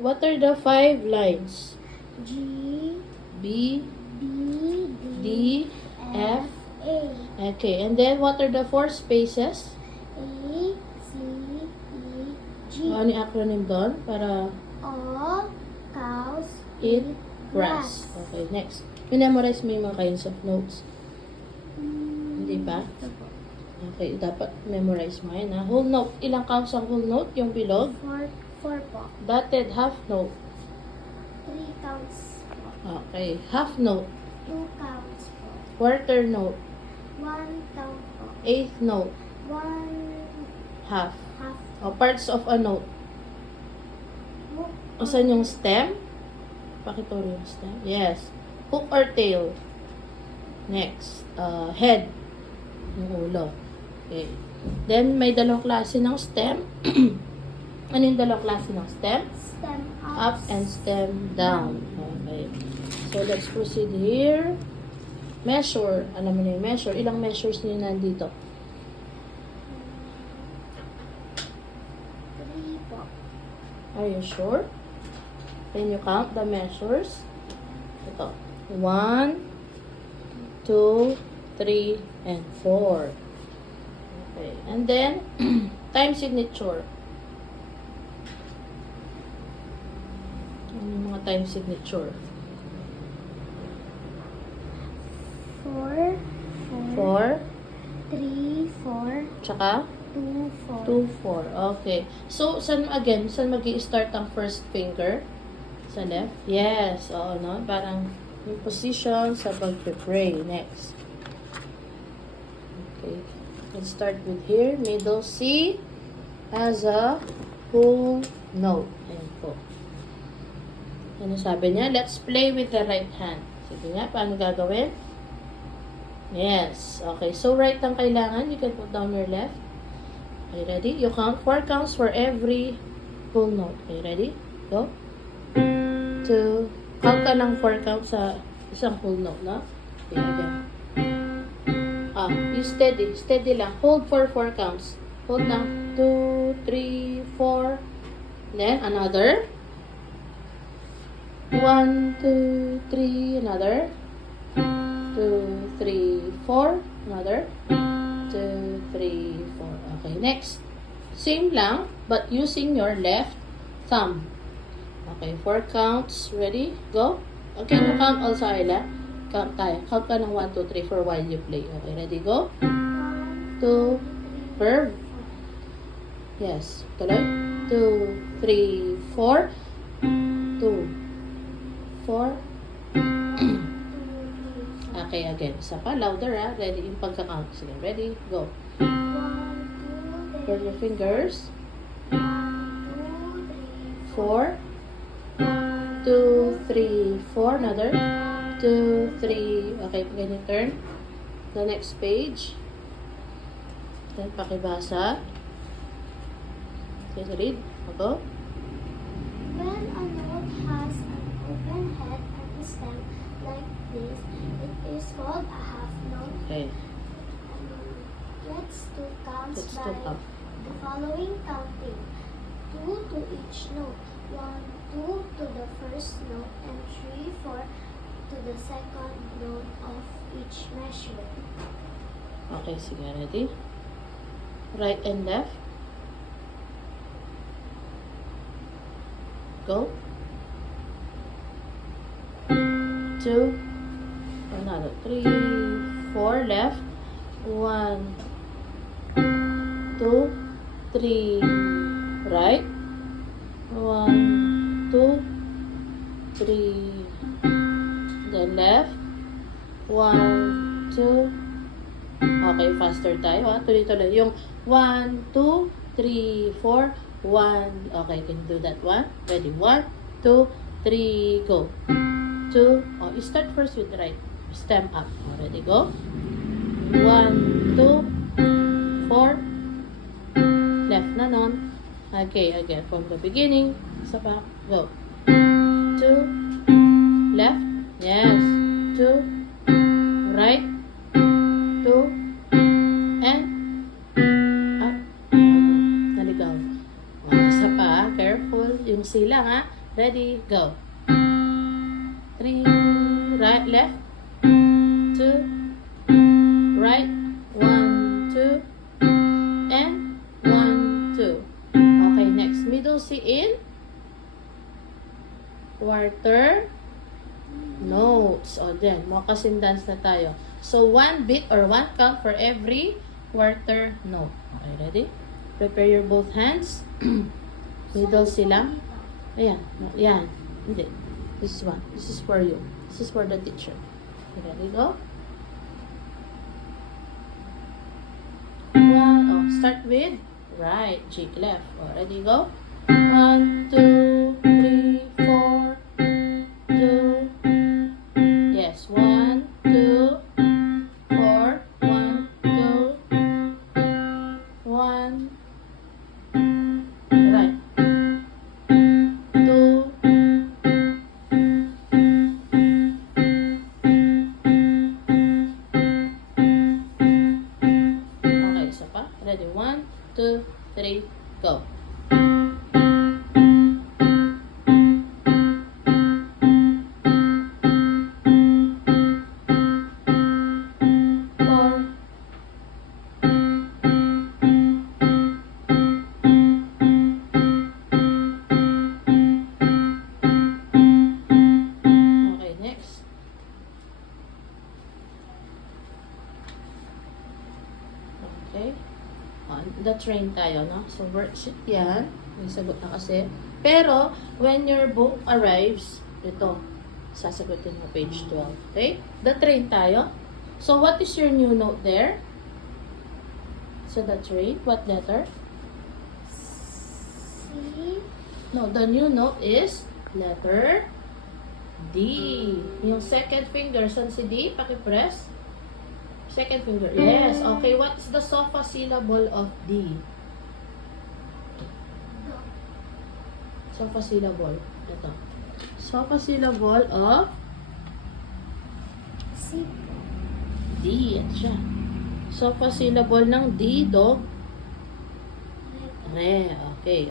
What are the 5 lines? G, B, B, D, F. A, Okay, and then what are the 4 spaces? A, C, E, G. Ano yung acronym doon? Para All cows eat grass. Okay, next. Memorize mo yung mga kinds of notes. Hindi pa? Ito po. Okay, dapat memorize mo yan, ha? Whole note. Ilang counts ang whole note? Yung bilog? 4 po. Dotted half note. 3 counts po. Okay, half note. 2 counts po. Quarter note. 1 count po. Eighth note. 1 Half. half. O, parts of a note. Hook. O, saan yung stem? Pakituro yung stem. Yes. Hook or tail. Next. Head. Yung ulo. Okay. Then, may dalawang klase ng stem. Ano yung dalawang klase ng stem? Stem Up and stem down. Okay. So, let's proceed here. Measure. Alam mo na yung measure. Ilang measures niyo nandito? 3 po. Are you sure? Can you count the measures? Ito. 1, 2, 3, and 4. Okay. And then, time signature. Ano yung mga time signature? 4, 4, 3, 4, tsaka 2, 4. 2, 4. Okay. So, saan mag-i-start ang first finger? Sa left? Yes. Oo, no? Parang yung position sa pag-pray. Next. Okay. Let's start with here. Middle C as a whole note. Ayan po. Ano sabi niya? Let's play with the right hand. Sige nga, paano gagawin? Yes. Okay. So, right ang kailangan. You can put down your left. Okay, ready? You count 4 counts for every whole note. Okay, ready? Go. 2. Count ka ng 4 counts sa isang whole note, no? Okay, again. You steady. Steady lang. Hold for 4 counts. Hold na. 2, 3, 4. Then, another. 1, 2, 3. Another. 2, 3, 4. Another. 2, 3, 4. Okay, next. Same lang, but using your left thumb. Okay, 4 counts. Ready? Go. Okay, you count also, Ayla. Count tayo. Count ka ng 1, 2, 3, 4 while you play. Okay, ready? Go. 2, verb. Yes. Tuloy. 2, 3, 4. 2, 4. Okay, again. Isa pa. Louder, ha? Ready? Yung pagka-count. Sige, ready? Go. 1, 2, Turn your fingers. 1, 2, 3, 4. 2, 3, 4. Another. 2, 3. Okay, can you turn? The next page. Then, pakibasa. Can you read? Go. When a note has an open head and a stem like this, it is called a half note. Okay. Gets 2 counts Let's by do up. the following counting. 2 to each note. 1, 2 to the first note and 3, 4 to the second note of each measure. Okay, sige. Ready? Right and left. Go. 2. Another 3, 4 left. 1, 2, 3 right. 1, 2, 3. Then left. 1, 2. Okay, faster tayo, ha? Tuloy-tuloy. Yung 1, 2, 3, 4, 1. Okay, can you do that one? Ready? 1, 2, 3, go. 2. Oh, you start first with right. Stem up. Ready? Go. 1, 2, 4. Left na nun. Okay, again. From the beginning. Isa pa. Go. 2. Left. Yes. 2. Right. 2. And up. Naligaw. Oh, isa pa. Careful. Yung silang, ha. Ready, go. 3, right, left. 2, right. 1, 2, and 1, 2. Okay, next. Middle C in quarter notes. O, then, moccasin dance na tayo. So, 1 beat or 1 count for every quarter note. Okay, ready? Prepare your both hands. Middle C lang. Ayan. Yan. Hindi. This is one. This is for you. This is for the teacher. Okay, ready, go. 1. Oh, start with right. Cheek left. Oh, ready, go. 1, 2, 3, 4, 2. Yes, 1, 2, 4, 1, 2, 1. Right. 2. Okay, isa pa. Ready? 1, 2, 3, go. 4. Okay, next. Okay. On the train tayo, no? So, worksheet yan. May sagot na kasi. Pero, when your book arrives, ito, sasagutin mo page 12. Okay? The train tayo. So, what is your new note there? So, the train, what letter? C. No, the new note is letter D. Yung second finger, saan si D? Pakipress. Second finger. Yes. Okay, what is the sofa syllable of D? Sofa syllable. Ito. Sofa syllable of C. D. Yan siya. Sofa syllable ng D, dog. Re. Okay.